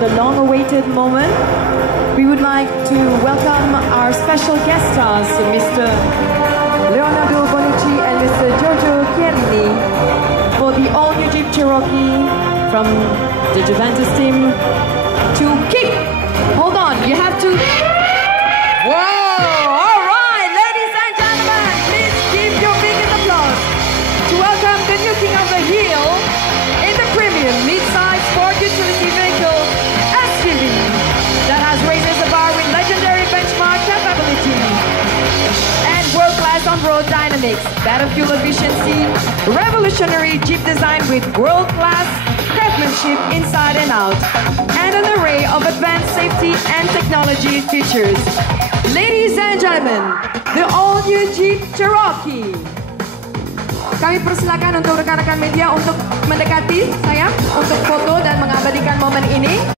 the long-awaited moment. We would like to welcome our special guest stars, Mr. Leonardo Bonucci and Mr. Giorgio Chiellini, for the all-new Jeep Cherokee from the Juventus team to kick. Hold on, you have to... Whoa! All right, ladies and gentlemen, please give your biggest applause to welcome the new king of the hill in the premium mid-size sport utility vehicle SUV that has raised the bar with legendary benchmark capability and world-class on-road dynamics, better fuel efficiency, revolutionary Jeep design with world-class craftsmanship inside and out, and an array of advanced safety and technology features. Ladies and gentlemen, the all-new Jeep Cherokee. Kami persilakan untuk rekan-rekan media untuk mendekati saya untuk foto dan mengabadikan momen ini.